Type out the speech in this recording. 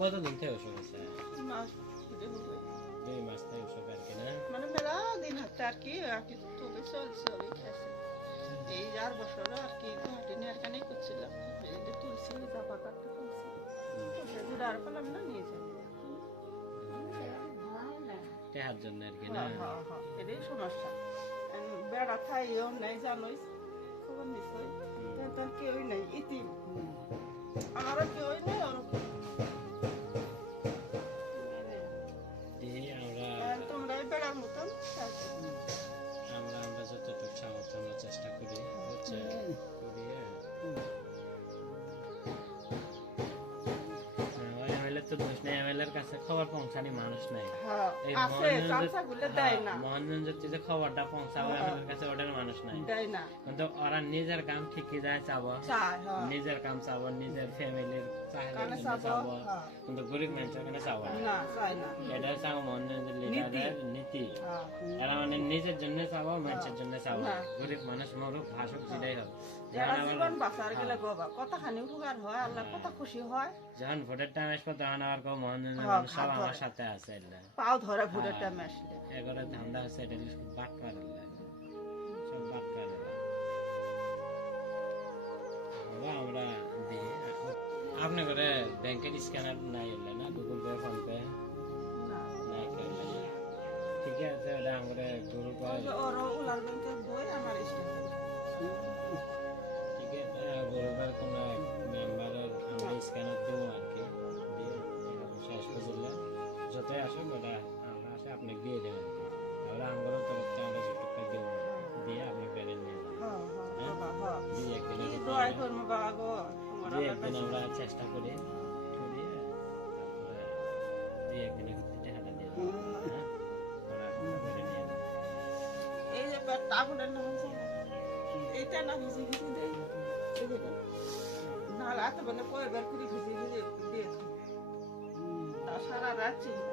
কতদিন থেকে অসুখ আছে? মাস ধরে হবে। 2 মাস থেকে অসুখ আর কি না? মানে মেলা দিন হাতে আর কি তবে চলছে আছে এই 4 বছর আর কি হাঁটি নেওয়ার কানেই করছিলাম এই যে তুলসী চাপা কাটতে তুলসী সেগুলো আর পেলাম না নিয়ে যাই টেহার জন্য আর কি না? এটাই সমস্যা বেড়া খাইও নেই জানোই খবর নিশ্চয় তার কেউই নেই ইতি আমারও কেউই নেই ওরকম তোমরা বেড়ার মতন আমরা যতটুকু সামর্থ্য আমরা চেষ্টা করি হচ্ছে তো দোষ নেই, এমএলএর কাছে খবর পৌঁছানি মানুষ নাই। মহানগঞ্জের যে খবরটা পৌঁছাবো এমএলএর কাছে ওটার মানুষ নাই, কিন্তু ওরা নিজের কাম ঠিকই যায় চাবো, নিজের কাম চাবো, নিজের ফ্যামিলির চাবো, কিন্তু গরিব মানুষের কাছে চাবো না। এটা হচ্ছে আমার মহানগঞ্জের লিডারের নীতি। এরা মানে নিজের জন্য চাবো, মানুষের জন্য চাবো, গরিব মানুষ মরুক ভাসুক যেটাই হোক। যখন ভোটের টাইম আসবে তখন আবার কেউ মহানগঞ্জের মানুষ সব আমার সাথে আছে। পাও ধরে ভোটের টাইম আসলে এগুলো ধান্দা হচ্ছে এটা বাট করে সব বাট করে আমরা দিই। আপনি করে ব্যাংকের স্ক্যানার নাই এলে না, গুগল পে ফোন পে নাই করলে ঠিক আছে, ওটা আমরা গুগল পে ঠিক আছে, গুগল পে কোনো মেম্বারের আমরা স্ক্যানার দেবো আর কি, দিয়ে শেষ পর্যন্ত যতই আসুক ওটা আমরা আসে আপনি দিয়ে দেবেন, তাহলে আমরা তরফ থেকে আমরা যতটুকু দেবো দিয়ে আপনি বেড়ে নিয়ে যাবেন। দিয়ে একদিন আমরা চেষ্টা করি তারপরে দিয়ে একদিনের টাকাটা দিয়ে দেবো। এই যে আগুনের নাম এইটা না ভিজে ভিজে দেয় নাহলে এত বলে কয়েকবার করে ভিজে ভিজে দিয়ে সারা রাত চিন্তা